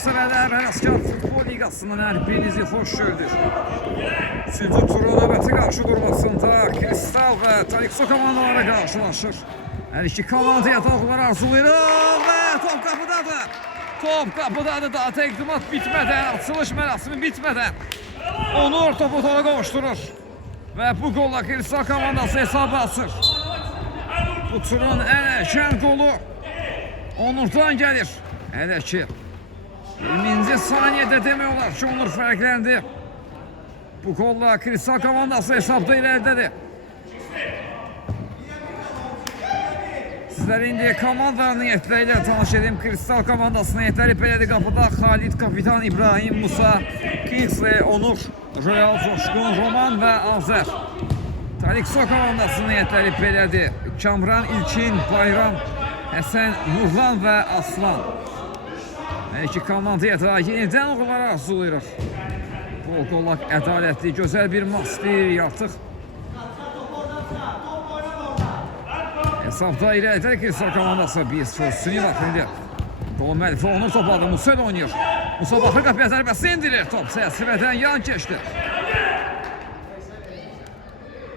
severler, Həvəskar Futbol Liqasının hər birinizi xoş gördük. 3-cü turun növbəti qarşı durmasında Kristal və Talikso komandaları qarşılaşır. Hər iki komandaya dağlar arzulayırıq və top qapıdadır. Top qapıdadır, daha təqdimat bitmədən, açılış mərasimi bitmədən Onur topu topa qovuşturur. Və bu qolla Kristal komandası hesabı açır. Bu turun ən erkən qolu Onur'dan gəlir. Hələ ki 20-ci saniyədə demək olar ki Onur fərqləndi. Bu qolla Kristal komandası hesabda iləridədir. Sizlər indi komanda niyyətləri ilə tanış edim. Kristal komandası niyyətləri belədir. Qapıda Xalid, Kapitan İbrahim, Musa, Kingsley, Onur, Royal Coşqun, Roman və Azər. Talikso komandası niyyətləri belədir. Kamran, İlkin, Bayram, Həsən, Nurlan və Aslan. Hər iki komandaya da yenidən uğurlar arzulayırıq. Bol qollaq, ədalətli, gözəl bir maçdır artıq. Hesabda irəlidə Kristal komandası bir sözsünü var indi. Qol müəllifi Onur topladı, Musa ilə oynayır. Musa baxır qapıya zərbəsi indirir. Top səsibədən yan keçdi.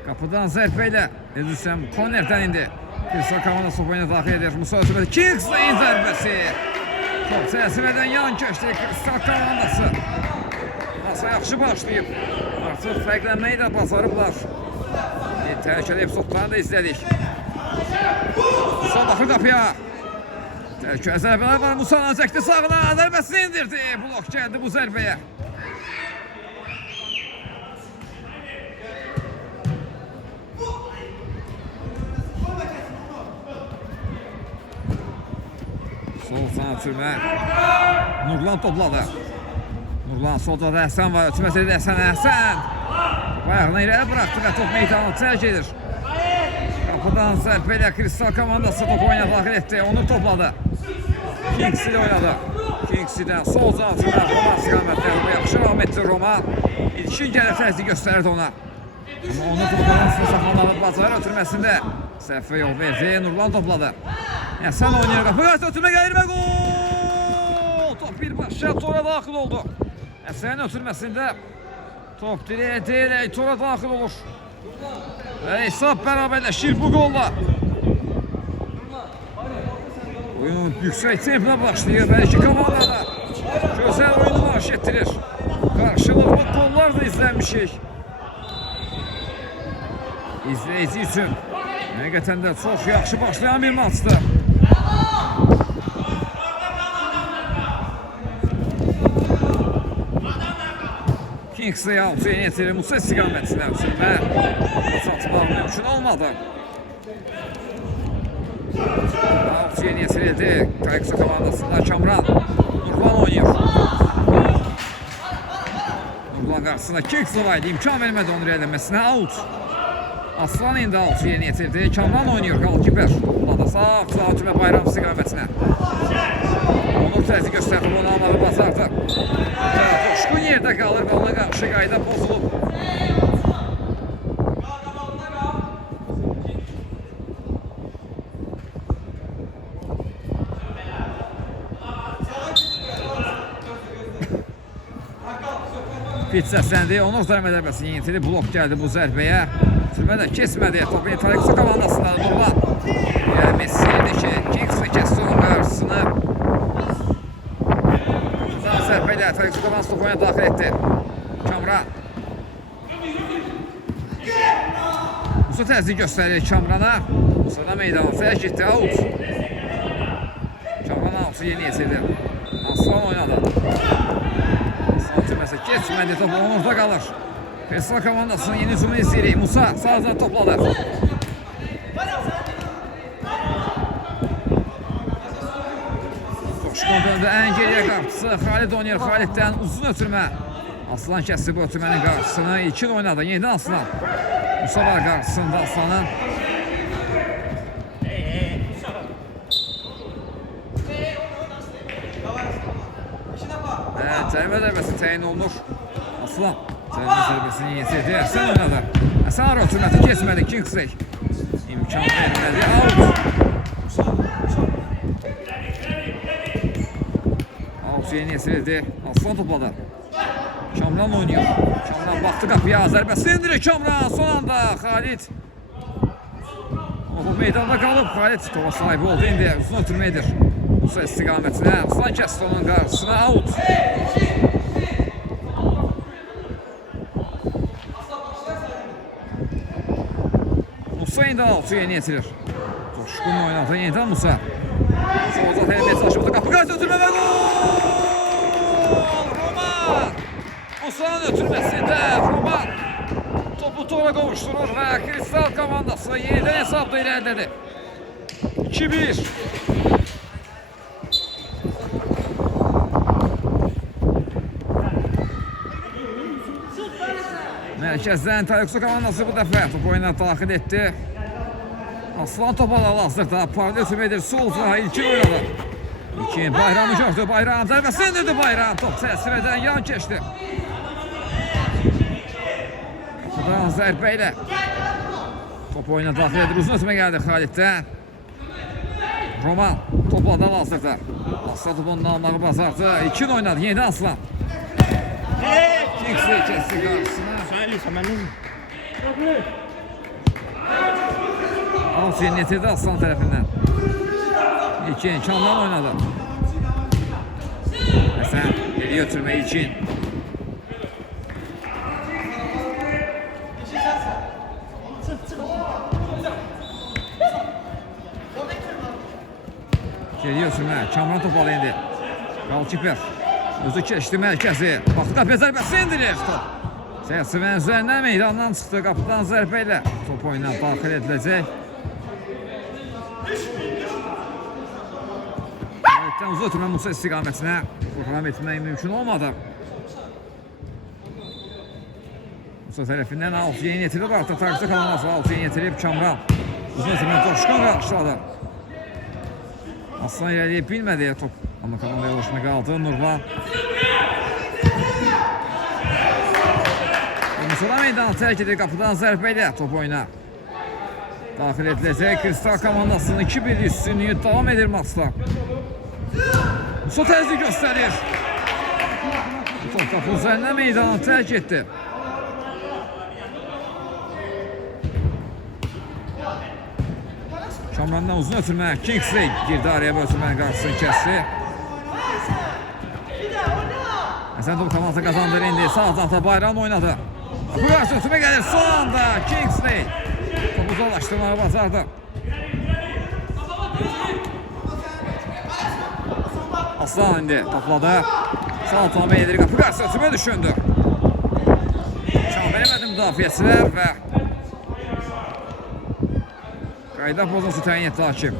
Qapıdan zərbə ilə Edüsəm Konnerdən indi. Kristal komandası oyuna daxil edir. Musa ötürmədi. Kingsley'in zərbəsi. Top səsibədən yan keçdi Kristal komandası. Masa yaxşı başlayıb. Artıq fərqlənməyi də bacarıblar. Təhlükəli epizodlarını da izlədik. Musa baxır qapıya. Təhlükəli zərbələr var. Musa'nın çəkdi sağına. Zərbəsini indirdi. Blok gəldi bu zərbəyə. Sol sana ötürmə. Nurlan topladı. Nurlan solda da Həsən var. Ötürməsi dedi Həsən. Bayağına irəli bıraxdı və top meydanı tərk edir. Qapıdan zərbə ilə Kristal komandası top oyuna daxil etdi. Onur topladı. Kingsley oynadı. Kingsley'dən sol zatına Roma istiqamətləri yaxşı davam etdi Roma. İlkin gəlib təzyiq göstərdi ona. Amma onu toplamasını saxlamalı bacarı ötürməsində səhvə yol verdi. Nurlan topladı. Həsən oynayır qapı. Ötürmə gəlir və qol! Top birbaşa tora daxil oldu. Həsənin ötürməsində top dirək tora daxil olur. Və hesab bərabərləşir bu qolla. Oyun yüksək templə başlayır və iki komanda da gözəl oyunu baş etdirir. Qarşılıqlı qollar da izlənmişik. İzləyici üçün həqiqətən də çox yaxşı başlayan bir maçdır. Kingsley altıya yetirir. Musa istiqamətinə ötürmə. Satmaq mümkün olmadı. Altıya yetirildi. Talikso komandasında Kamran. Nurlan oynayır. Nurlan qarşısında Kingsley var idi. İmkan vermədi onun irəliləməsinə. Out. Aslan indi altıya yetirdi. Kamran oynayır. Qalkiper. Topladı. Sağ ötürmə Bayram istiqamətinə. Onur təzyiq göstərdi. Onu almadı bazardı. Coşqun yerdə qalır və ona qarşı qayda pozulub. Fit səsləndi. Onur zərbəsi yenitirdi. Blok gəldi bu zərbəyə. Sürmə də kesmədi. Topu Talikso komandasında Nurlan. Messi idi ki, Kingsley kəsdi onun qarşısını. Zərbə ilə Talikso komandası topu oyuna daxil etdi. Kamran. Musa təzyiq göstərir Kamrana. Musa da meydanı getdi. Out. Kamran out'u yeni yetirdi. Aslan oynadı. Aslan keçmədi. Topu Onur'da qalır. Kristal komandasının yeni hücumunu izləyirik. Musa sağdan topladı. Coşqun döndü. Ən geriyə qarşısı Xalid oynayır. Xaliddən uzun ötürmə. Aslan kəsdi bu ötürmənin qarşısını. İlkin oynadı. Yenidən Aslan. Musa var qarşısında Aslanın. Zərbə zərbəsi təyin olunur. Aslan zərbə zərbəsini yetirdi. Həsən oynadı. Həsən ara ötürmədi. Kesmədi Kingsley. İmkan vermədi. Out. Hüseyin Yesirildi. Aslan topladı. Kamran oynuyor. Kamran baktı kapıya. Zərbəsini indirir Kamran. Son anda Xalit. O meydanda qalıb. Xalit topa sahibi oldu. İndi uzun ötürmə edir. Musa istiqamətinə. Aslan kəsdi onun qarşısına. Out. Musa indi altı yeni yetirir. Coşkun oynadı. Yenidən Musa. Solda təlimiyyə çalışmadı. Qapı qarşı ötürmə və gol! Roman! Musa'nın ötürməsində Roman topu tora qovuşturur və Kristal komandası yenidən hesabda ilerlədi. 2-1. Mərkəzdən Tayyuksu komandası bu dəfə top oyuna daxil etdi. Aslan topu alalı hazırda. Parlıyor edir. Solca İlkin oynadı. İlkin Bayramı gördü. Bayram zərbəsini indirdi Bayram. Top çərçivədən yan keçdi. Buradan zərbə ilə top oyuna daxil edir. Uzun ötmə gəldi Xaliddən. Roman topu alalı hazırda. Aslan topunun almağı bazardı. İlkin oynadı. Yenidən Aslan. Kingsley kəsdi qarşısına. Alçı'nın yetirdi Aslan tərəfindən. İlkin Kamran oynadı. Həsən geriyə ötürmə İlkin. Geriyə ötürmə Kamran topalı indi. Qalkiper özü keçdi mərkəzi. Baxdı qapıya zərbəsi indirir top. Çərçivənin üzərindən meydandan çıxdı. Qapıdan zərbə ilə top oyuna daxil ediləcək. Uzun ötürmə Musa istiqamətinə program etmək mümkün olmadı. Musa tərəfindən altı yeni yetirib artıq Tayyuksu komandası altı yeni yetirib Kamran. Uzun ötürmə Coşkun qarşıladı. Aslan irəliyib bilmədi top. Amma komandaya ulaşma qaldı Nurlan. Musa meydanı tərk edir qapıdan zərbə ilə top oyuna daxil ediləcək. Kristal komandasının 2-1 üstünlüyü davam edir maçda. Musa təzyiq göstərir. Top qapı üzərindən meydanı tərk etdi. Kamrandan uzun ötürmə. Kingsley girdi araya və ötürmənin qarşısını kəsdi. Həsən top komandası qazandır indi. Sağ azaltda Bayram oynadı. Bu qarşı ötürmə gəlir son anda. Kingsley topu dolaşdırmağı bacardı. Aslan indi topladı. Sağ tamam edir. Qapı qarşı ötürmə düşündü. Çal verəmədi müdafiəçilər və qayda pozunsu təyin etdi hakim.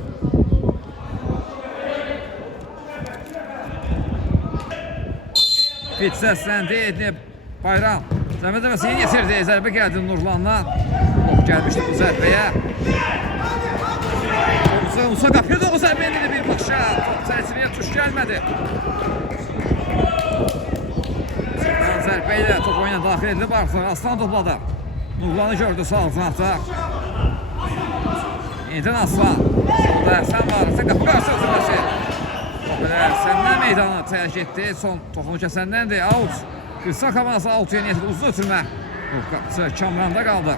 Fit səsləndi edib Bayram. Zərbə dəvəsini getirdi. Zərbə gəldi Nurlandan. Gəlmişdi bu zərbəyə. Musa qapıya doğru zərbə indirdi birbaşa. Top çərçivəyə tuş gəlmədi. Zərbə ilə top oyuna daxil edilib artıq. Aslan topladı. Nurlanı gördü sağ cinahda. Yenidən Aslan. Solda Həsən var. Həsən qapı qarşı ötürməsi. Top elə Həsəndən meydanı tərk etdi. Son toxunu kəsəndəndir. Out. Kristal komandası out yeni yetirdi. Uzun ötürmə. Qapısı Kamranda qaldı.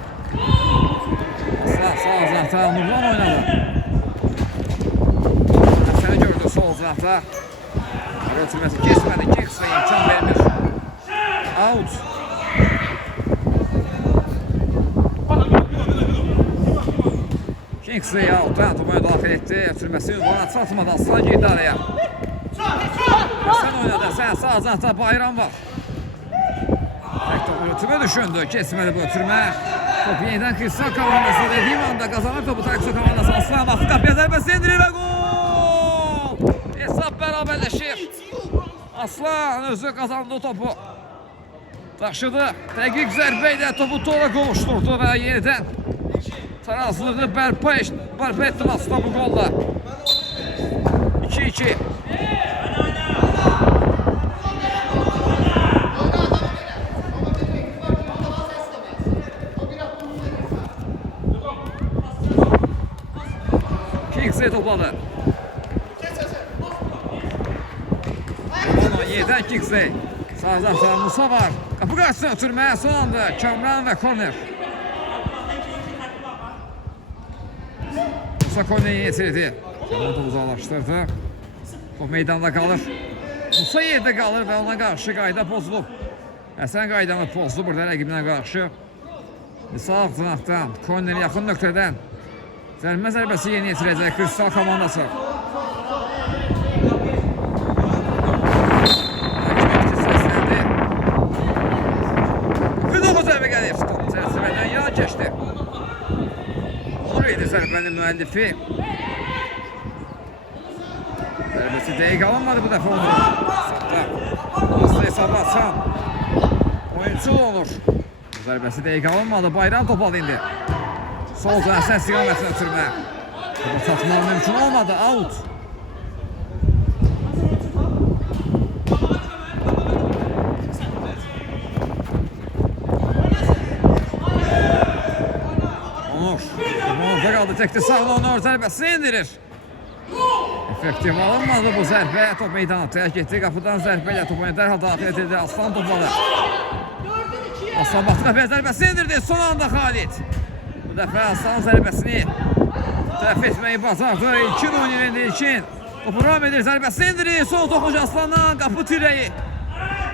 Aslan sağ cinahda Nurlan oynadı. Həsəni gördü sol cinahda. Ötürməsi keçmədi. Kingsley imkan vermir. Out. Kingsley outdan topa daxil etdi. Ötürməsi ünvana çatmadı. Aslan girdi araya. Həsən oynadı. Həsən sağ cinahda Bayram var. Tek topu ötürmə düşündü. Keçmədi bu ötürmə. Top yenidən Kristal komandası dediğim anda kazanır topu Tayyuksu komandası. Aslan baktı qapıya zərbəsini indirir və gol! Hesab bərabərləşir. Aslan özü kazandı topu. Daşıdı. Dəqiq zərbə ilə topu tora qovuşturdu və yenidən tarazlığını bərpa etdi maçda bu golla. 2-2. Kingsley topladı. Yeden Kingsley. Sağdan Musa var. Kapı karşısına ötürmeye son anda Kamran ve korner. Musa korneri getirdi. Kamran da uzaklaştırdı. Top meydanda kalır. Musa yerde kalır ve ona karşı qayda pozulub. Həsən qaydanı pozdu burada rəqibinə qarşı. Sağ tırnaqdan, korneri yaxın nöqtədən zərbə zərbəsi yeni yetirəcək Kristal komandası. Zərbə gəlir. Top çərçivədən yan keçdi. Olur idi zərbənin müəllifi. Zərbəsi dəqiq alınmadı bu dəfə onu. Sapda. Aslı hesabı açan oyuncu olur. Zərbəsi dəqiq alınmadı. Bayram top aldı indi. Sol Həsən istiqamətinə ötürmə. Topa çatmaq mümkün olmadı. Out. Tekli sağla Onur zərbəsini indirir. Effektiv alınmadı bu zərbə. Top meydana tərk getdi. Qapıdan zərbə ilə topu dərhal daxil edildi. Aslan topladı. Aslan Batı qapıya zərbəsini indirdi. Son anda Xalid. Bu dəfə Aslan zərbəsini dəf etməyi bacardı. İlkin oynayır İlkin. Topu ram edir. Zərbəsini indirir. Son toxucu Aslandan. Qapı direği.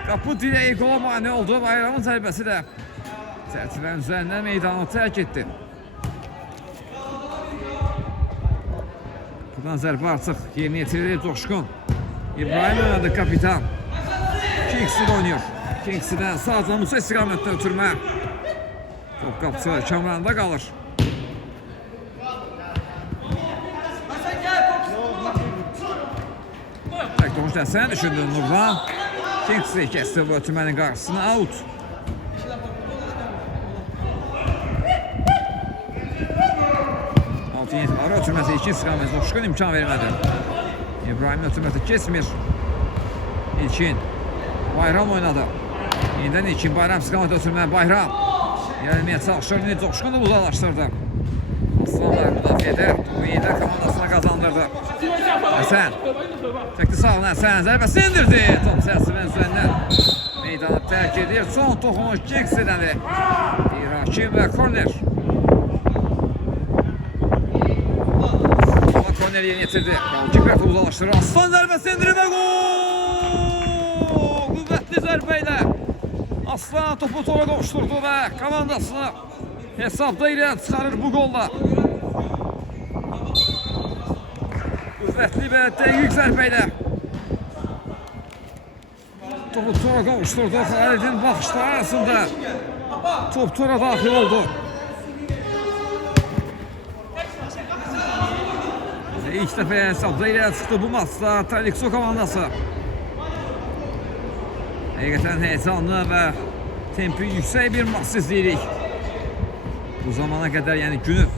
Qapı direği qola mani oldu. Bayramın zərbəsi də çərçivənin üzərindən meydanı tərk etdi. Buradan zərbə artıq yerinə yetirilir Coşqun. İbrahim oynadı kapitan. Kingsley oynuyor. Kingsley'dən sağdan Musa istiqamətdən ötürmə. Top qapısı Kamranda qalır. Tək Doğuş Həsən düşündü Nurlan. Kingsley kəsdi bu ötürmənin qarşısını. Out. Ara ötürməsi iki istiqamət Coşqun imkan vermədi. İbrahimin ötürməsi kesmir. İlkin. Bayram oynadı. Yenidən İlkin Bayram istiqamət ötürmə. Bayram. Gəlməyə çalışır. Coşqun da uzaqlaşdırdı. Aslanlar müdafiədə. Topu yenidən komandasına qazandırdı. Həsən. Çəkdi sağına Həsən. Zərbəsini indirdi. Top çərçivənin üzərindən meydanı tərk edir. Son toxunuş Kingsley'dəndir. Hakim və korner. Korneri yeni getirdi. Kiperti uzaklaştırır. Aslan zərbəsini indirir və gol! Qüvvətli zərbə ilə Aslan topu topa qovuşturdu və komandasını hesabda irəli çıxarır bu golla. Qüvvətli və dəqiq zərbə ilə topu topa qovuşturdu. Xalidin baxışları arasında top tora daxil oldu. İlk dəfə hesabda irəli çıxdı bu maçda Talikso komandası. Həqiqətən heyecanlı və tempi yüksək bir maç izləyirik. Bu zamana qədər yəni günün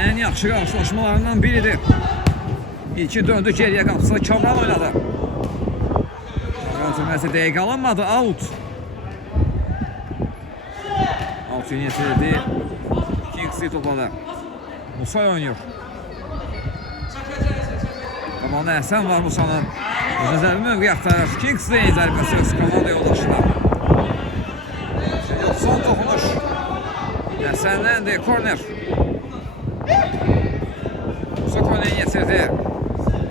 ən yaxşı qarşılaşmalarından biridir. İlkin döndü geriyə qapısı Kamran oynadı. Kamran tümləsi dəqiq alınmadı. Out. Out yenilətildi. Kingsley topladı. Musa oynuyor. Komanda Həsən var Musa'nın. Zərbi mövqi axtarır. Kingsley zərbəsi öz komanda yoldaşına. Son toxunuş. Həsəndəndir. Korner. Musa korneri getirdi.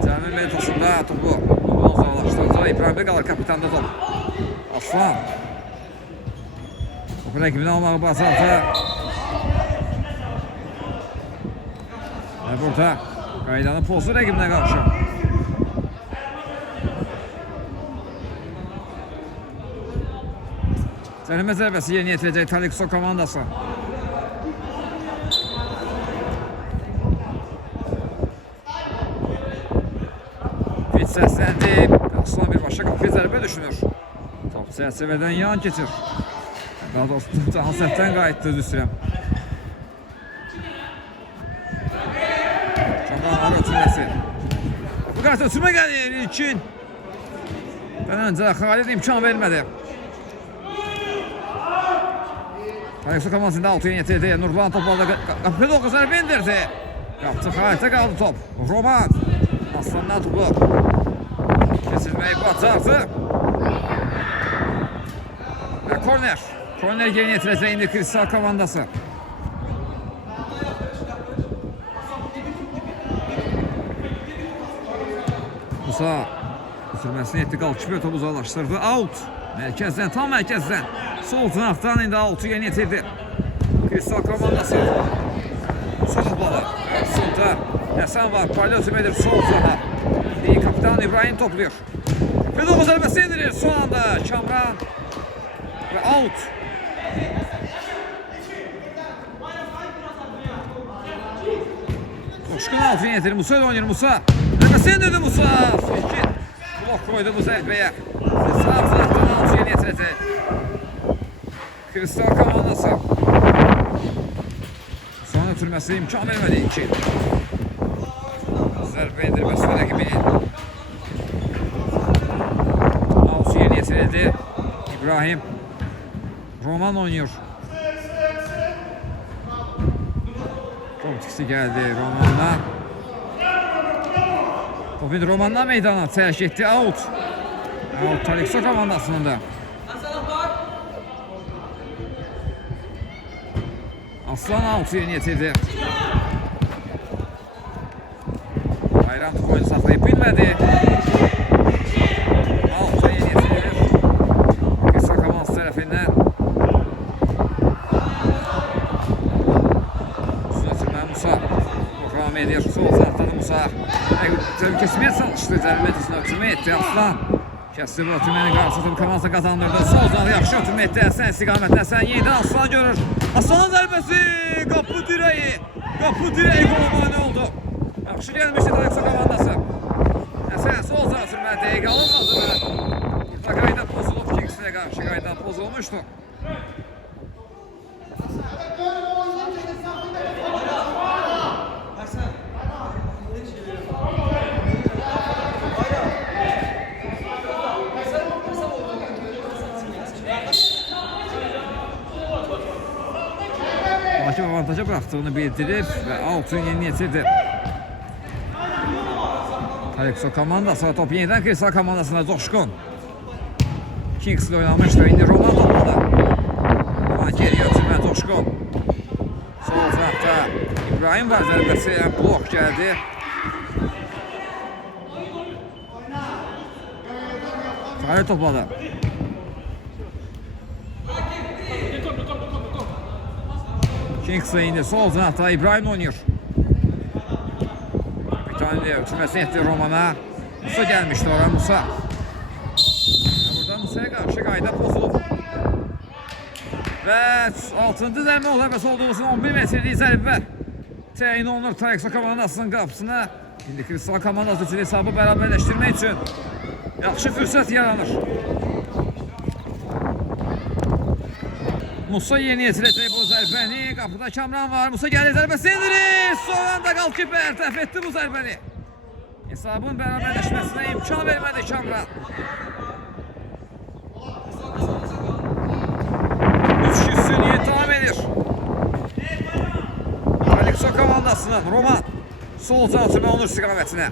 Cəmin menitosunda topu uzaqlaşdırdı. İbrahim'de qalır kapitanda top. Aslan. Topu rəqibini almağı bacardı. Və burada qaydanı pozdu rəqibinə qarşı. Zəlimə zərbəsi yerinə yetirəcək Talikso komandası. Fit səsləndi. Aslan birbaşa qapıya zərbə düşünür. Top çərçivədən yan keçir. Daha doğrusu Cahan səhvdən qayıtdı, düz istəyirəm. Cahan ötürməsi. Bu qarşı ötürmə gəlir İlkin. Öncə Xalid imkan vermədi. Talikso komandasında altıya yetirdi. Nurlan topladı. Qapıya doğru zərbə indirdi. Qapıcı Xalid'də qaldı top. Roman. Aslandan topu. Keçirməyi bacardı. Və korner. Korner yerinə yetirəcək indi Kristal komandası. Musa sürməsini etdi, qalkipi topu uzaqlaşdırdı. Out. Mərkəzdən, tam mərkəzdən. Sol cinaqdan indi out'u yerinə yetirdi. Kristal komandası. Musa topladı. Solda Həsən var. Palyotum edir sol cinağa. Kapitan İbrahim topluyor. Ve topu zərbəsi indirir. Son anda Kamran. Ve out. Coşkun altını yetirir. Musa ile oynuyor Musa. Zərbəsi indirdi Musa. Sürkin. Blok koydu bu zərbəyə. Sağ taraftan altı yeni yetirecek. Kristal komandası. Sonra ötürmesi imkan vermedi. 2. Zərbə indirməsi var rəqibinin. Altı yeni yetirildi. İbrahim. Roman oynuyor. Komptiksi geldi Roman'dan. Topun Roman'dan meydana tercih etti. Out. Out Talexo komandasının da. Aslan out yeni yetirdi. Bayram topu saklayıp bilmedi. Out yeni yetirilir. Kısa komandası tarafından. Musa program edir. Sol taraftan Musa. Kesmeye çalıştı. Zərbətisini ötürmə etdi. Aslan. Kəsdi bu ötürmənin qarşısını komandası kazandırdı. Sol tarafı yaxşı ötürmə etdi. Həsən istiqamətdə. Həsən yenidən Aslan görür. Aslanın zərbəsi. Qapı direği. Qapı direği qola mane oldu. Yaxşı gəlmişdi Talexo komandası. Həsən sol tarafı ötürmə dəqiqə alınmadı. Burada qayda pozulub. Kingsley'e qarşı qayda pozulmuşdu. Hakim avantaja bıraktığını bildirir ve out'un yeni yetirdi. Talexo komandası top yeniden Kristal komandasına Coşkun. Kingsley oynamıştı. Şimdi Roman topladı. Roman geriye ötürmə Coşkun. Sol tarafta İbrahim var zərbəsi. Blok geldi. Fare topladı. Kingsley indi sol tarafta İbrahim oynuyor. Bir tane de ötürmesini etti Roman'a. Musa gelmişti oraya Musa. Burada Musa'ya karşı kayda bozulup. Ve 6. zərbə olaraq olduğumuzun 11 metreliği zərbə. Təyin olunur Talexo komandasının qapısına. İndi Kristal komandası üçün hesabı bərabərləşdirmək üçün yaxşı fürsət yaranır. Musa yeni yetirəcək bu zərbəni. Qapıda Kamran var. Musa gəlir zərbəsi indirir. Son anda qalkiper dəf etdi bu zərbəni. Hesabın bərabərləşməsinə imkan vermədi Kamran. 3 üstünlüyü davam edir. Talexo komandasının Roman. Sol canatımı Onur istiqamətinə.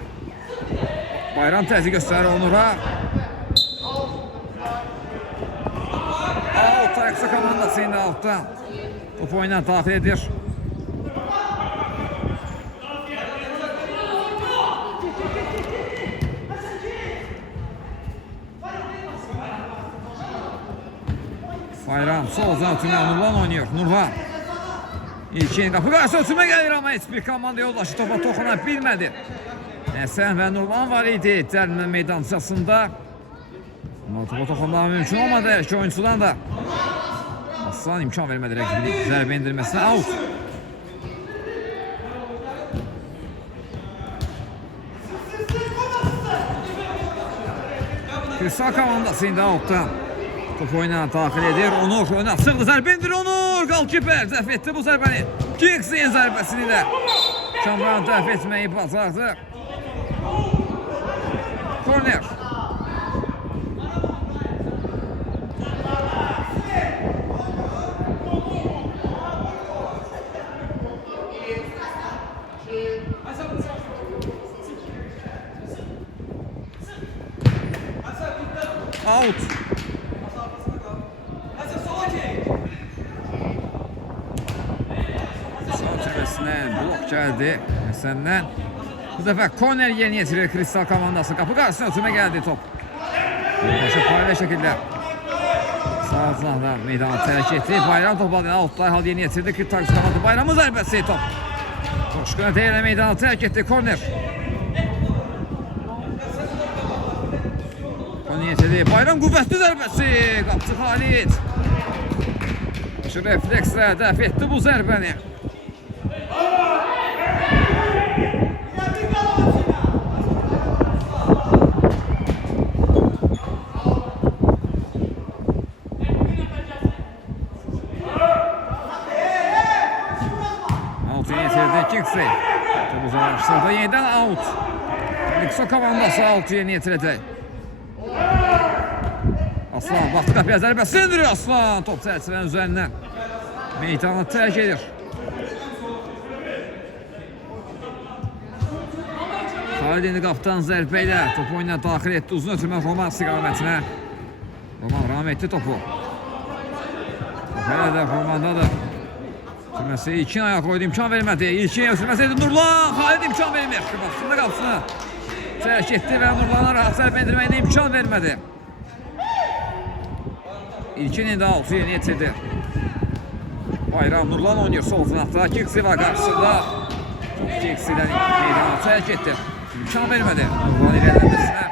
Bayram təzyiq göstərir Onur'a. Talexo komandası indi altdan. Top oyuna daxil edir. Bayram sol canatımı Nurlan oynuyor. Nurlan. İlkin qapı qarşı ötürmə gəlir ama heç bir komanda yoldaşı topa toxuna bilmədi. Həsən və Nurlan var idi cərimə meydançasında. Ama topa toxunmağa mümkün olmadı her iki oyuncudan da. Aslan imkan vermədi rəqibini zərbə indirməsinə. Out. Kristal komandası indi outdan. Top oyuna daxil edir. Onur önə sıxdı zərbə indir Onur. Qalkiper dəf etdi bu zərbəni. Kingsley'in zərbəsini də Kamran dəf etməyi bacardı. Korner. Out. Sağ türbəsindən blok gəldi Həsəndən. Bu dəfə korner yeni yetirir Kristal komandası. Qapı qarşısına ötürmə gəldi top. Birləşə paralel şəkildə sağ cinahda meydanı tərk etdi. Bayram topladı. Outlar hal yeni yetirdi. Kristal komandası Bayramın zərbəsi top. Coşkun Öteylə meydanı tərk etdi. Korner. Korner yetirdi. Bayram qüvvətli zərbəsi. Qapçı Xalid. Şu reflekslə dəf etdi bu zərbəni. Kingsley. Topu uzaklaştırdı. Yeniden out. Likso komandası out yeni yetirecek. Aslan baktı kapıya zərbəsini indiriyor Aslan. Top çərçivənin üzerinden. Meydanı tərk edir. Xalid indi qaptan zərbə ilə topu oyuna daxil etdi. Uzun ötürmə Roman istiqamətinə. Roman ram etdi topu. Hələ də Romandadır. Sürməsi İlkin ayağa koydu, imkan vermədi. İlkin sürməsəydi Nurlan, Xalid imkan vermir. Qapısında qapısını tərk etdi və Nurlan'a rahat zərbə endirməyinə imkan vermədi. İlkin indi altı yeni yetirdi. Bayram Nurlan oynuyor sol cinahda. Kingsley var qarşısında. Kingsley'dən meydanı tərk etdi. İmkan vermədi. Nurlan irələnməsinə.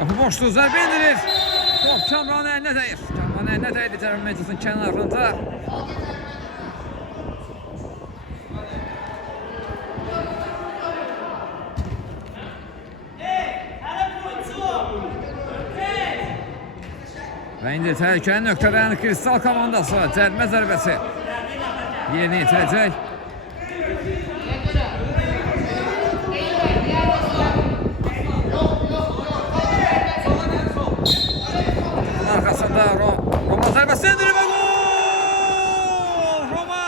Qapı boşluğu zərbə indirir. Top Kamranın eline değir. Kamranın eline değdi Termin Meclis'in kenarında. Ve indi tehlikeli nöqtədən Kristal komandası cəlmə zərbəsi yerini yitirecek. Arkasında Roma zərbəsini indirib və gol! Roma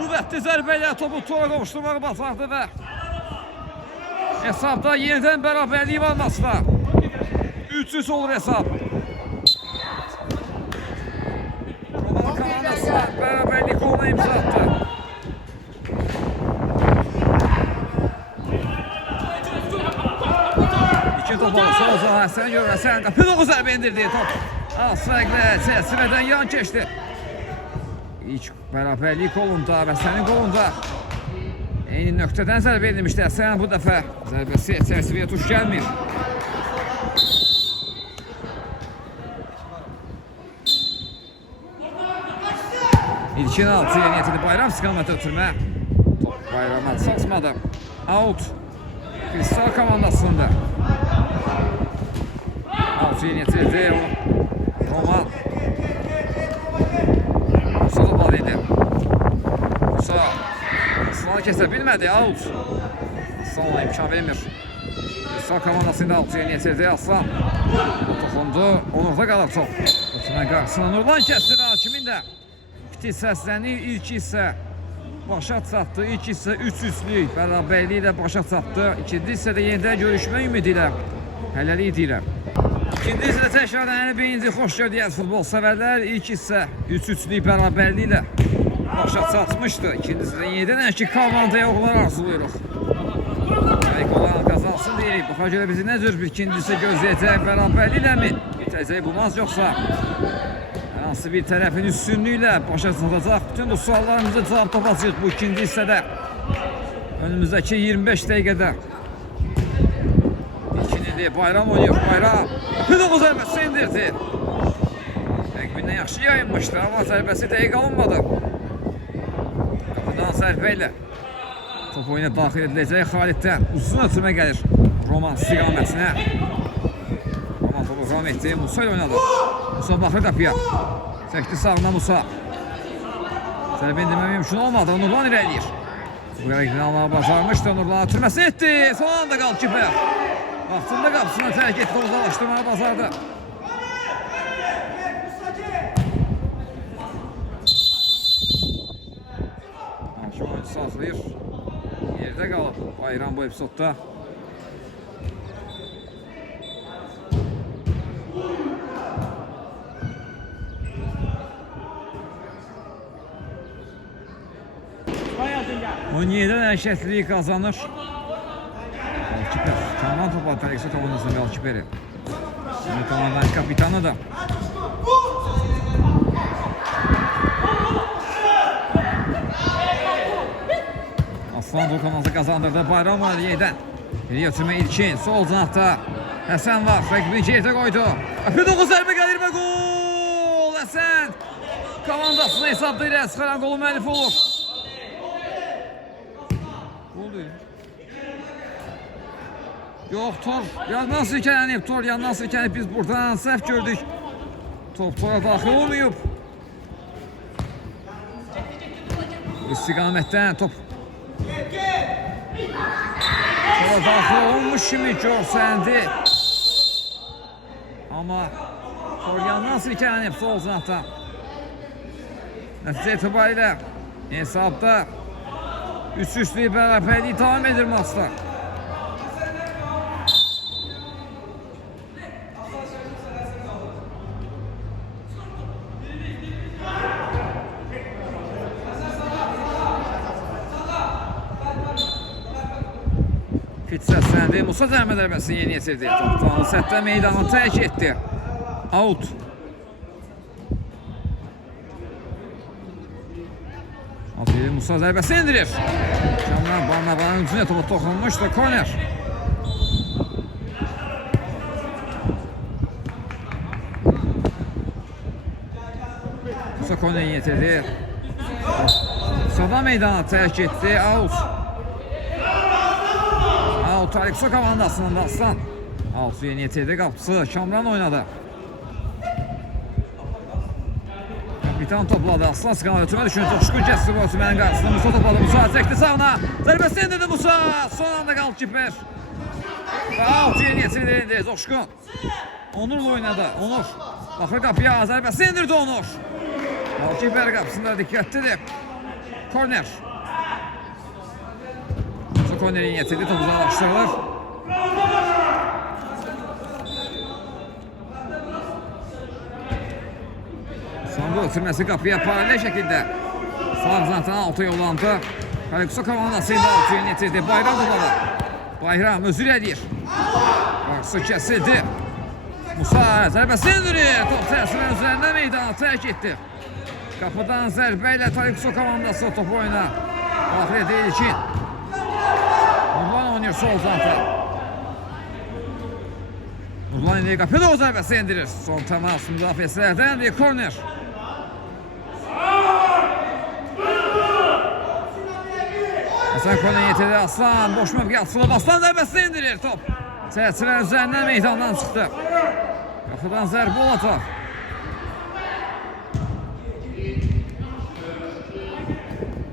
qüvvətli zərbə ilə topu tora qovuşturmağı bacardı və hesabda yenidən bərabərlik almasına 3-3 olur hesab. Roma komandası bərabərlik goluna imza attı. İkinci top oldu. Sol uzağa Həsənə görə Həsən qapı doğru zərbə indirdi top. Asfəqlə çərçivədən yan keçdi. İlk bərabərlik qolunda və sənin qolunda eyni nöqtədən zərbə edilmişdi. Həsən bu dəfə zərbəsi çərçivəyə tuş gəlmir. İlkin altı yeni yetirdi. Bayram istiqamətə ötürmə. Top Bayrama saçmadı. Out. Kristal komandasında. Altı yeni yetirdi. Roman. Musa da bal idi. Musa. Aslanı kəsə bilmədi. Out. Aslanla imkan vermir. Kristal komandasında altı yeni yetirdi. Aslan. Toxundu. Onurda qalır top. Ötürmə qarşısına Nurlan kəsdi və hakimin də biti səslənir. İlk hissə başa çatdı. İlk hissə 3-3'lük bərabərliyi ilə başa çatdı. İkinci hissədə yenidən görüşmə ümidi ilə hələlik deyirəm. İkinci hissədə təkrardan birinci xoş gördük futbol sevərlər. İlk hissə 3-3'lük bərabərliyi ilə başa çatmışdı. İkinci hissədə yenidən ki komandaya uğurlar arzuluyuruq. Qolan qazansın deyirik. Baxa görə bizi nə cür bir ikinci hissə gözləyəcək bərabərliklə mi bitəcək bulmaz yoxsa hansı bir tərəfin üstünlüyülə başa çatacaq. Bütün bu suallarımızı cavab tapacağıq bu ikinci hissədə. Önümüzdəki 25 dəqiqədə. İkinci Bayram oynuyor. Bayram. Pıdıq zərbəsi indirdi. Təqvindən yaxşı yayınmışdı ama zərbəsi dəqiq alınmadı. Qapıdan zərbə ilə top oyuna daxil ediləcək. Xaliddən uzun ötürmə gəlir Roman istiqamətinə. Roman topu ram etdi. Musa ilə oynadı. Musa baxır qapıya. Çəkdi sağına Musa. Zərbə indirmə mümkün olmadı. Nurlan irəliyir. Bu rəqbini almağa bacarmışdı. Nurlan ötürməsi etdi. Son anda qaldı kiper. Vaxtında qapısına tərk etdi. Uzaqlaşdırmağa bacardı. Hakim oyuncu saxlayır. Yerdə qalıb. Bayram bu epizodda. Onyeden hərəkətliliyi qazanır. Golkiper. Kamran topu atar. Yüksək topundasın golkiperi. Komandanın kapitanı da. Aslan bu komandı kazandırdı. Bayram Aliye'den. Bir götürme İlkin. Sol canatda. Həsən var. Rəqibini yerdə qoydu. Öpü 9 zərbə gəlir və gol. Həsən. Komandasını hesabda ilə çıxaran qolu müəllif olur. Gol deyil. Yox, Tor yandan silkələnib. Tor yandan silkələnib. Biz buradan səhv gördük. Top Tora daxil olmayıb. İstiqamətdən top Tora daxil olmuş kimi görsəndi. Amma Tor yandan silkələnib sol cinatdan. Nəticə etibarilə hesabda üst-üstlük bərabərlik davam edir maçda. Fit səsləndi. Musa zərmə dərbəsini yeni yetirdi. Topdan sətdə meydanı tərk etdi. Out. Atıyla Musa zərbəsini indirir. Kamran Barnabanın üzünə topu toxunmuşdu. Korner. Musa korneri yetirdi. Musa'da meydanı tərk etdi. Out. Tarikso komandasının da Aslan. Altı yeni yetirdi qapısı. Kamran oynadı. Kapitan topladı. Aslan sıqalı ötümə düşünür. Toşqun kəsdi bu ötümənin qarşısında. Musa topladı. Musa çəkdi sağına. Zərbəsini indirdi Musa. Son anda golkiper. Və altı yeni yetirdi. Toşqun. Onurla oynadı. Onur. Baxır qapıya. Zərbəsini indirdi Onur. Golkiper qapısında diqqətlidir. Korner. Kornerin yetirdi, topu uzaqlaşdırılır. Son ötürməsi qapıya paralel şəkildə sağ zantan altı yollandı. Karikso komandasıyla altı yetirdi. Bayram topladı. Bayram özür edir. Qarşı kəsildi. Musa zərbəsini indirir. Top tərsinə üzərində meydanı tərk etdi. Qapıdan zərbə ilə Karikso komandası topu oyuna daxil edir İlkin. Nurlan oynuyor sol zaten. Nurlan indi qapıda o zərbəsi indirir. Son təmas müdafiəçilərdən bir korner. Həsən korner yetirdi. Aslan boş mövqe atılıb. Aslan zərbəsini indirir. Top çərçivə üzərindən meydandan çıxdı. Qapıdan zərbə olacaq.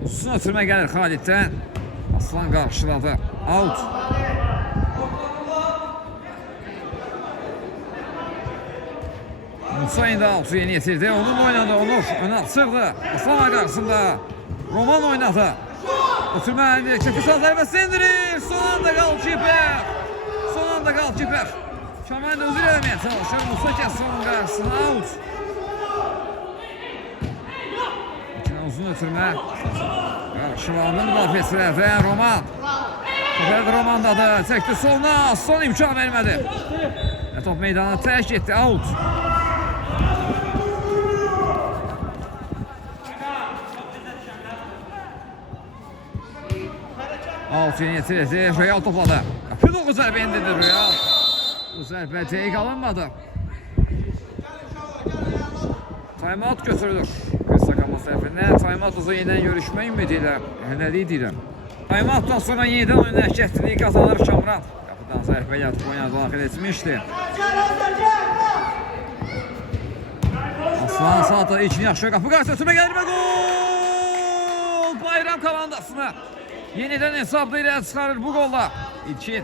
Uzun ötürmə gəlir Xaliddən. Aslan qarşıladı. Out. Musa indi altı yeni yetirdi. Onun oynadı. Onur öne açırdı. Aslan qarşısında Roman oynadı. Ötürmə indi. Çəkisi zərbəsini indirir. Son anda golkiper. Son anda golkiper. Kamran da özür eləməyə çalışır. Musa kəsdi onun qarşısına. Out. Uzun ötürmə. Qarşılandı müdafiəçilərdən Roman. Topu Romandadır. Çəkdi soluna. Son imkan vermədi. Top meydanı tərk etdi. Out. Altı yeni yetirdi. Real topladı. Qapı 9 zərbə indirdi Real. Bu zərbə teyik alınmadı. Timeout götürülür. Qırsaqamız tərəfindən timeout uzun yenidən görüşmə ümidi ilə hənəlik deyirəm. Timeoutdan sonra yenidən oyun hərəkətliliyi qazanır Kamran. Qapıdan zərbə yatıb oyuna daxil etmişdi. Aslan saatda ilkin yaxşı qapı qarşı ötürmə gəlir və gol! Bayram komandasına yenidən hesabda ilə çıxarır bu golla. İlkin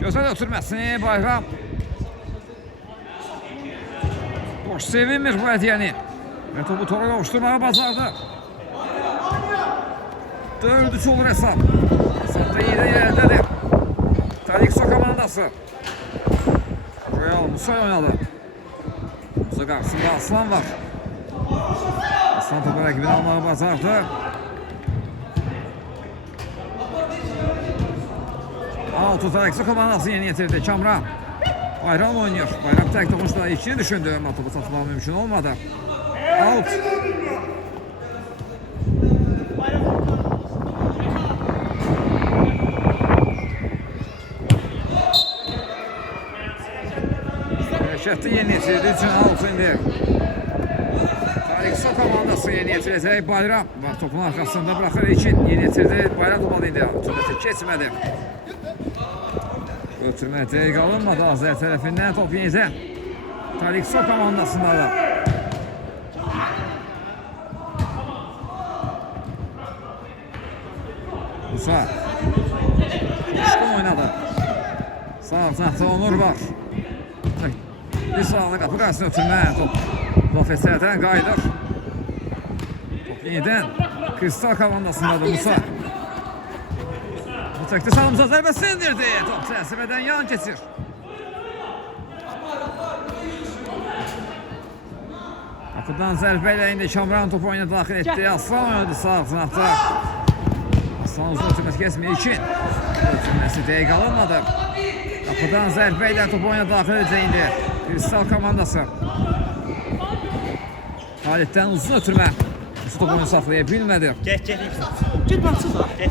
gözəl ötürməsini Bayram. Boş sevinmir bu hədiyyəni. Və topu tora qavuşturmağa bacardı. 4-3 olur hesab. Hafta yine yerindədir. Talikso komandası. Royal Musa oynadı. Musa qarşısında Aslan var. Aslan topu rəqibini almağı bacardı. Altı Talikso komandası yeni getirdi. Kamran. Bayram oynuyor. Bayram tek topunçla ikini düşündü ama topu satmak mümkün olmadı. Out. Şəhti yeni yetirdi üçün out indi. Talikso komandası yeni yetirecek Bayram. Bak topun arkasında bırakır için yeni yetirdi. Bayram topu indi. Tümeti geçmedi. Götürmə dəqiq alınmadı Azər tərəfindən top yenizə. Talikso komandasında da. Musa.Uşqun oynadı. Sağ tarafta Onur var. Bir sağına qapı qarşısına ötürmə. Top Lafesərdən qayıdır. Top yenidən Kristal komandasındadır Musa. Çəkdi sağımıza zərbəsini indirdi. Top təsirədən yan keçir. Qapıdan zərbə ilə indi Kamran topu oyuna daxil etdi. Aslan oynadı sağ cinahda. Aslan uzun ötürməsi kesmir için. Ötürməsi dəqiq alınmadı. Qapıdan zərbə ilə topu oyuna daxil edəcək indi. Kristal komandası. Xaliddən uzun ötürmə. Topu oyunu saxlaya bilmədi. Git baksın da. Gel.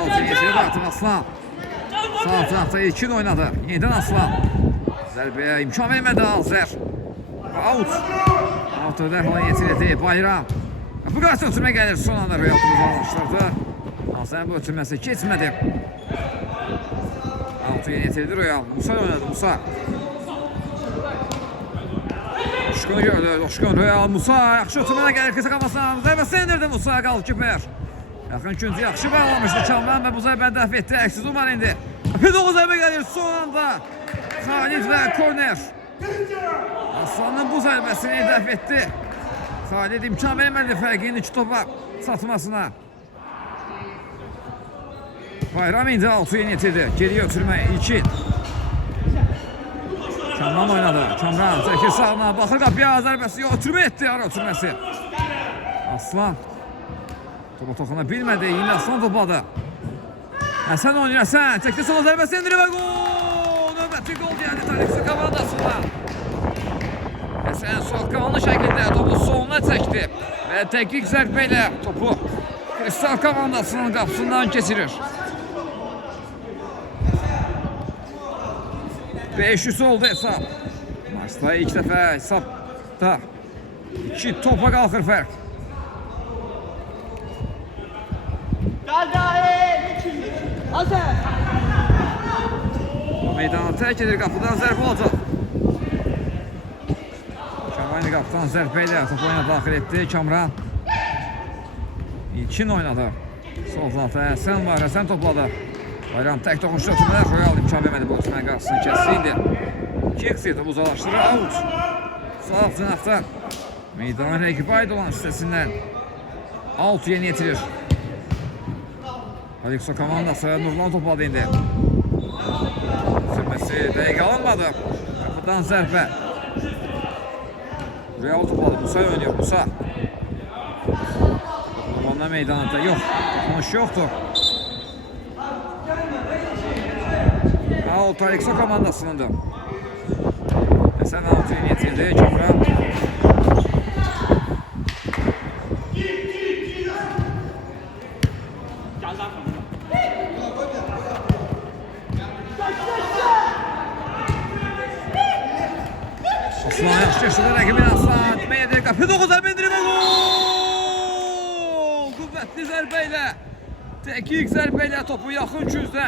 Altı yetiri artık Aslan. Sağ tarafta ilkin oynadı. Yeniden Aslan. Zərbeye imkan vermedi Azər. Out. Altı dərhal yetirdi Bayram. Bu qarşı ötürmə gəlir son anda Rüyatımız almışlardı. Azər bu ötürməsi keçmədi. Altı yetirdi Rüyal. Musa oynadı Musa.Uşqun gördü.Uşqun Rüyal Musa. Yaxşı ötürməyə gəlir kısa kafasına. Zərbəsini indirdi Musa. Qalkiper. Yaxın üçüncü yaxşı bağlamışdı Kamran və bu zərbəni dəf etdi. Əksiz Umar indi. Pedolu zərbə gəlir son anda. Xalid və korner. Aslanın bu zərbəsini dəf etdi. Xalid imkan vermədi fərqinin iki topa satmasına. Bayram indi altı yeni yetirdi. Geriye ötürmə ilkin. Kamran oynadı. Kamran çəkir sağına. Baxır qapıya zərbəsi. Ötürmə etdi ara ötürməsi. Aslan. Topa toxuna bilmədi. Yine Aslan topladı. Həsən oynayır. Həsən. Çəkdi sola zərbəsi indirir və gol. Növbəti gol gəldi Talikso komandasından. Həsən soğuqqanlı şəkildə topu soluna çəkdi. Və dəqiq zərbə ilə topu Kristal komandasının qapısından keçirir. 500 oldu hesab. Maçda ilk dəfə hesabda 2 topa qalxır fərq. Hazır. Meydanı tərk edir, qapıdan zərbə olacaq. Kamran qapıdan zərbə ilə top oyuna daxil etdi. Kamran ilkin oynadı. Sol tarafta Həsən var, Həsən topladı. Bayram tək toxunçlu ötürmələr. Royal imkan vermədi bu ötürmənin qarşısını kəsdi indi. 2 xüsusiyyəti uzalaşdırır, out. Sağ cinahda meydanın rəqibi aid olan hissəsindən out yeni yetirir. Talikso komandası Nurlan topladı indi. Sürməsi dəqiq alınmadı. Qapıdan zərbə. Real topladı. Musa oynuyor. Musa. Nurlan'da meydanında yok. Toxunuş yoxdur. Out Talikso komandasınındır. Həsən out yeni yetirdi. Kamran. Aslan yaxşı yaşadı rəqibin Aslan. Meydir qapı 9 zərbə indirmə gol! Qüvvətli zərbə ilə, dəqiq zərbə ilə topu yaxın küzdə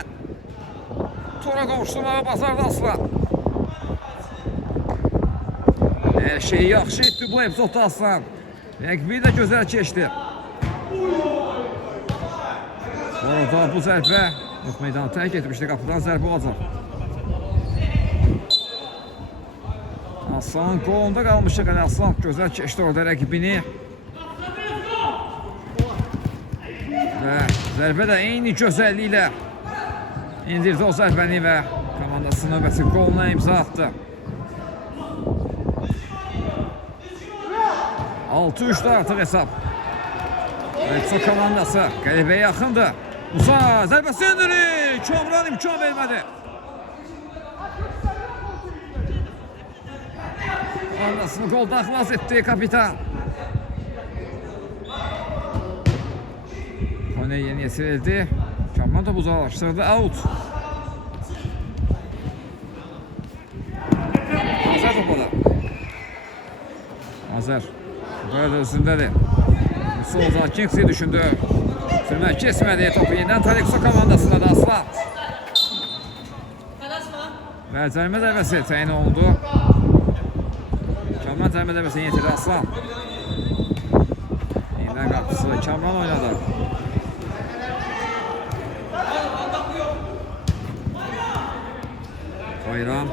tora qovuşturmağa bacardı Aslan. Hər şeyi yaxşı etdi bu epizodda Aslan. Rəqibi də gözəl keçdi. Orada bu zərbə meydanı tərk etmişdi, qapıdan zərbə olacaq. Aslanın qolunda qalmışdı qəni Aslan. Gözəl keçdi orada rəqibini. Və zərbə də eyni gözəlliklə İndirdi o zərbəni və komandası növbəti qoluna imza atdı. 6-3'də artıq hesab. Retso komandası qələbəyə yaxındır. Musa zərbəsi endirir. Kamran imkan vermədi. Komandasını qoldan xilas etdi kapitan. Kone yeni yetirildi. Kamran da uzaqlaşdırdı. Out. Azər topada. Azər. Böyle özündədir. Solda Kingsley düşündü. Sürmək kesmədi. Topu yenidən Talikso komandasında da Aslan. Və cərimə zərbəsi təyin olundu. Kamran cərimə zərbəsini yetirdi Aslan. Yenidən qapısı Kamran oynadı. Bayram.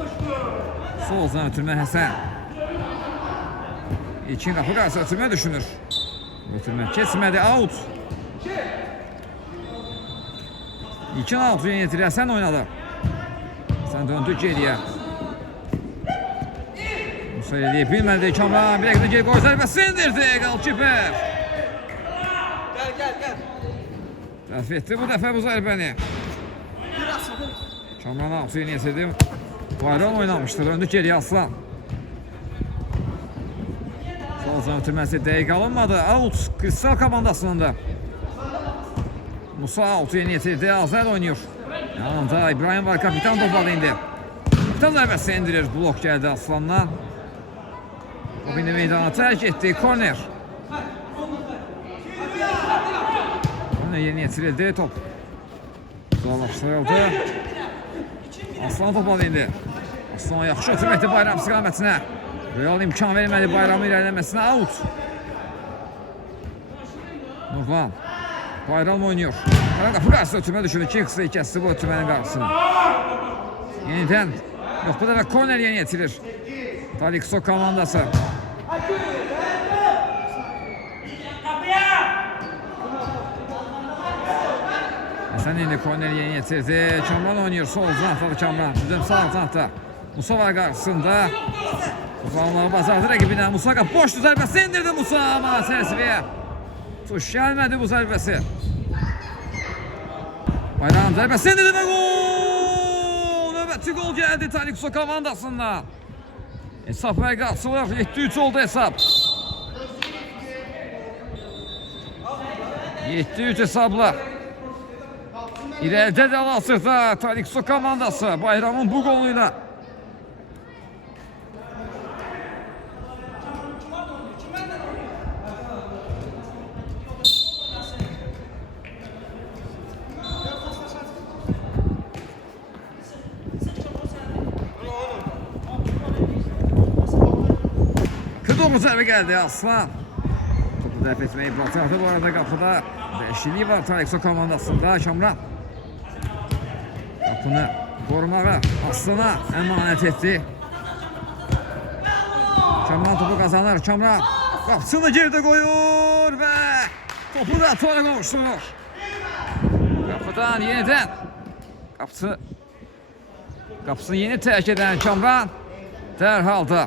Soldan ötürmə Həsən. İkin qapı qarşı ötürmə düşünür. Ötürmə kesmədi. Out. 2-6 yeni yetirir. Həsən oynadı. Sən döndü geriyə. Musa eləyə bilmədi. Kamran bir əqdə geri qoy zərbəsi indirdi. Qalkiper. Gəl. Dəf etdi bu dəfə bu zərbəni. Kamran 6 yeni yetirdi. Bayram oynamışdı. Döndü geriyə Aslan. Solcan ötürməsi dəqiq alınmadı. Out. Kristal komandasının da. Musa 6 yeni yetirdi. Azər oynuyor. Yanında İbrahim var. Kapitan topladı indi. Kapitan zərbəsi indirir. Blok gəldi Aslandan. O bindi meydana tərk etdi. Korner. Korner yeni yetirildi. Top uzaqlaşdırıldı. Aslan topladı indi. Aslan yaxşı ötürməkdir Bayram istiqamətinə. Real imkan vermədi Bayramın ilerləməsinə. Out. Nurlan. Bayram oynuyor. Qapı qarşısında ötürmə düşündü. Kingsley kəsdi bu ötürmənin qarşısını. Yenidən. Yox bu dəfə korner yeni yetirir. Talikso komandası. Həsən indi korner yeni yetirdi. Kamran oynuyor. Sol zantalı Kamran. Düzüm sağ zantda. Musa var qarşısında. Toplanmağı bacardı rəqibinə. Musa boşdu zərbəsi indirdi Musa. Amma sərsəviyə. Tuş gəlmədi bu zərbəsi. Bayram zərbəsi indirdi və gol! Növbəti gol gəldi Talikso komandasından. Hesab və qaçılır. 7-3 oldu hesab. 7-3 hesabla. İrəlidə də hal-hazırda Talikso komandası Bayramın bu goluyla. Kıdoğlu zərbə gəldi Aslan. Topu dəf etməyi bacardı bu arada qapıda. Dəyişikliyi var Talikso komandasında. Kamran. Qapını qorumağa Aslana əmanət etdi. Kamran topu qazanır. Kamran qapısını girdi qoyur və topu da tora qovuşturur. Qapıdan yenidən qapısını yeni tərk edən Kamran dərhalda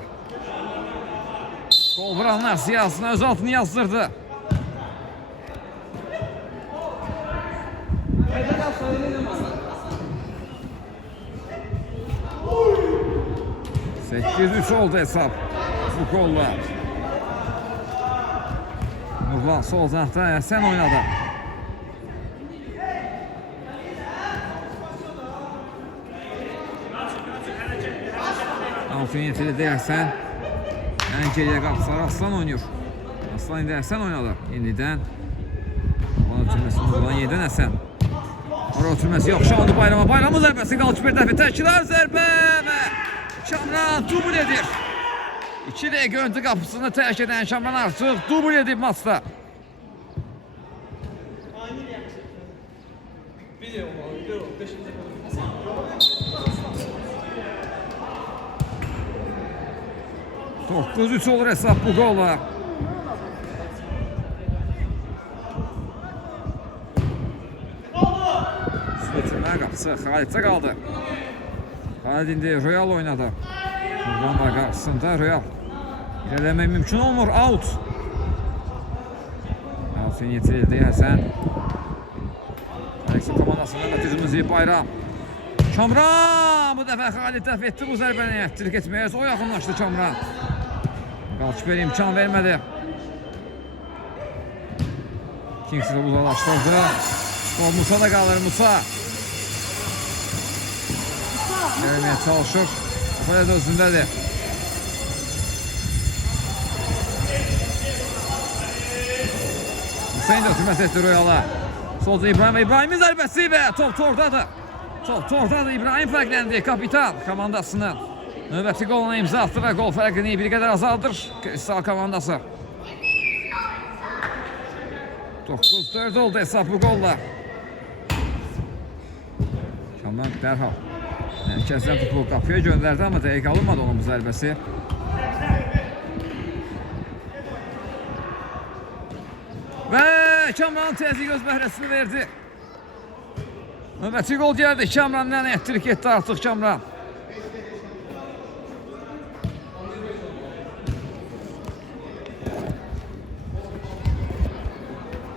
gol vuranlar siyasına öz altını yazdırdı. %8-3 oldu hesap bu golla. Nurlan sol zahta Həsən oynadı. Altın yetirdi Həsən. Ən geriyə qapısar Aslan oynuyor. Aslan indi Həsən oynadı. Yenidən. Ona ötürməsi Nurlan yenidən Həsən. Ora ötürməsi yaxşı oldu Bayrama. Bayramın zərbəsi qalçı bir dəfə təkrar zərbə və Kamran dubl edir. 2 dəqiqə öncə qapısını tərk edən Kamran artıq dubl edib maçda. Dokuz 3 olur hesap bu golla. Süretilmə qapısı. artıq Xaliddə qaldı. Xalid indi Royal oynadı. Nurlan var qarşısında Royal. İlerləmək mümkün olmur. Out. Out'un yetirildi Həsən. Aleksa komandasında nəticəmizi Bayram. Kamran bu dəfə Xalid dəf etdi bu zərbəni. Tirik etməyə o yaxınlaşdı Kamran. Qalçıper imkan vermədi. Kingsley uzaqlaşdırdı. Musa da qalır Musa. Gəlməyə çalışır. Böyle de özündədir. Hüseyin də ötürməz etdi Royala. Solcu İbrahim və İbrahimin zərbəsi və top tordadır. Top tordadır. İbrahim fərqləndi. Kapitan komandasının növbəti qoluna imza attı və qol fərqini bir qədər azaldır Kristal komandası. 9-4 oldu hesab bu qolla. Kamran dərhal Mərkəzdən topu qapıya göndərdi, amma dəqiq alınmadı onun bu zərbəsi. Və Kamran təzyiq öz bəhrəsini verdi. Növbəti qol gəldi. Kamrandan ettirik etdi artıq Kamran.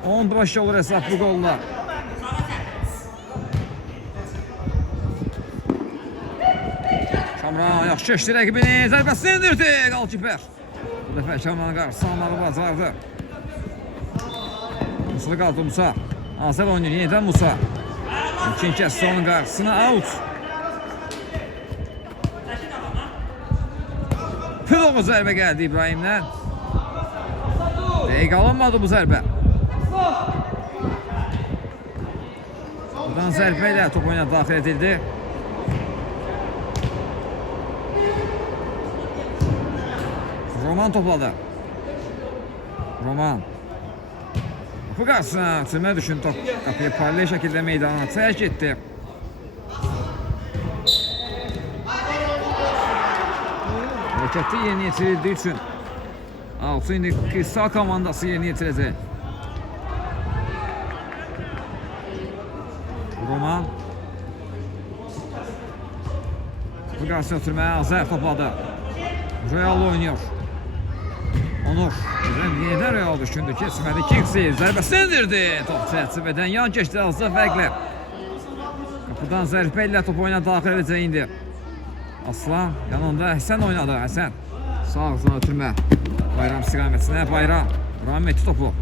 On baş olur hesab bu qolla. Kamran yaxşı keçdi rəqibini, zərbəsini indirdi qalkiper. Bu dəfə Kamranın qarşısını almağı bacardı. Musa qaldı Musa. Azər oynayır yenidən Musa. İlkin kəsdi onun qarşısını, out. Pıloğu zərbə gəldi İbrahimdən. Dəqiq alınmadı bu zərbə. Buradan zərbə ilə top oyuna daxil edildi. Roman topladı. Roman. Bu qarşısına tümə düşün top qapıya paralel şəkildə meydana tərk etdi. Hərəkətli yeni yetirildiği üçün altı indi Kristal komandası yeni yetirəcək. Roman. Bu qarşısına ötürməyə Azər topladı. Royal oynuyor. Onur. Yeniden Royal düşündü. Kesmedi. Kingsley zərbəsini indirdi. Top çərçivədən yan keçdi. Azda fərqli. Kapıdan zərbə ilə top oyuna daxil edəcək indi. Aslan yanında Həsən oynadı. Həsən. Sağ ağzına ötürmə. Bayram istiqamətinə Bayram. Bayram etdi topu.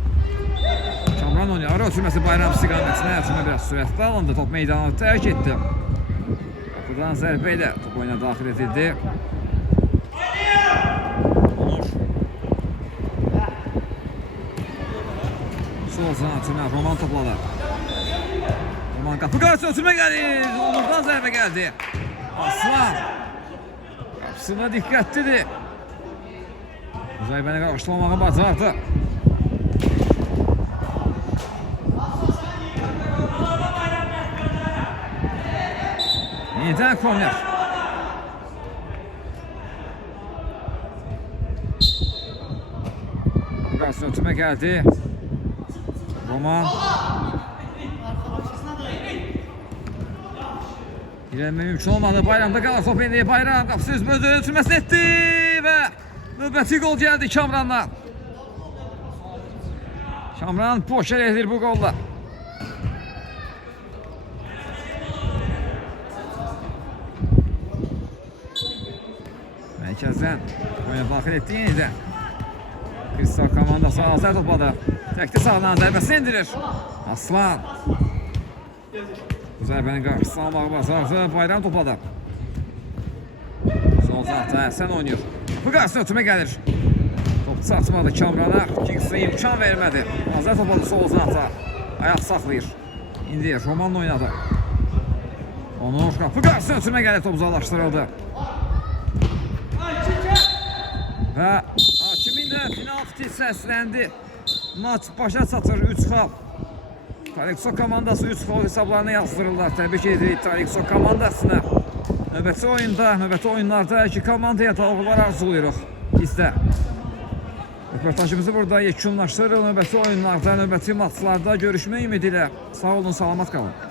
Kamran oynuyor. Ara ötürməsi Bayram istiqamətinə. Ötürmə biraz sürətli alındı. Top meydanı tərk etdi. Kapıdan zərbə ilə top oyuna daxil edildi. Soldan atırma Roman topladı. Roman qapı qarşısına ötürmə gəldi. Onurdan zərbə gəldi. Aslan. Qapısına diqqətlidir. Zərbəni qarşılamağı bacardı. Yenidən korner. Qarşısına ötürmə gəldi. Roman. İlerləmək mümkün olmadı. Bayramda qalır top indi. Bayram qapısı üzbə özünü ötürməsini etdi və növbəti qol gəldi Kamrandan. Kamran poşer edir bu qolla. Mərkəzdən oyuna daxil etdi yenidən. Kristal komandası Azər topladı. Təkli sağdan zərbəsini indirir. Aslan. Bu zərbənin qarşısını almağı bacardı. Bayram topladı. Sol tarafta Həsən oynayır. Bu qarşısına ötürmə gəlir. Top çatmadı Kamrana. Kingsley imkan vermədi. Azər topladı sol tarafta. Ayaq saxlayır. İndi Romanla oynadı. Onur qapı qarşısına ötürmə gəlir. Top uzaqlaşdırıldı. Və hakimin də penalti səsləndi. Maç başa çatır 3 xal. Tarikso komandası 3 xal hesablarını yazdırırlar. Təbrik edirik Tarikso komandasına. Növbəti oyunda, növbəti oyunlarda iki komandaya uğurlar arzulayırıq. Biz də röportajımızı burada yekunlaşdırırıq. Növbəti oyunlarda, növbəti maçlarda görüşmək ümidi ilə. Sağ olun, salamat qalın.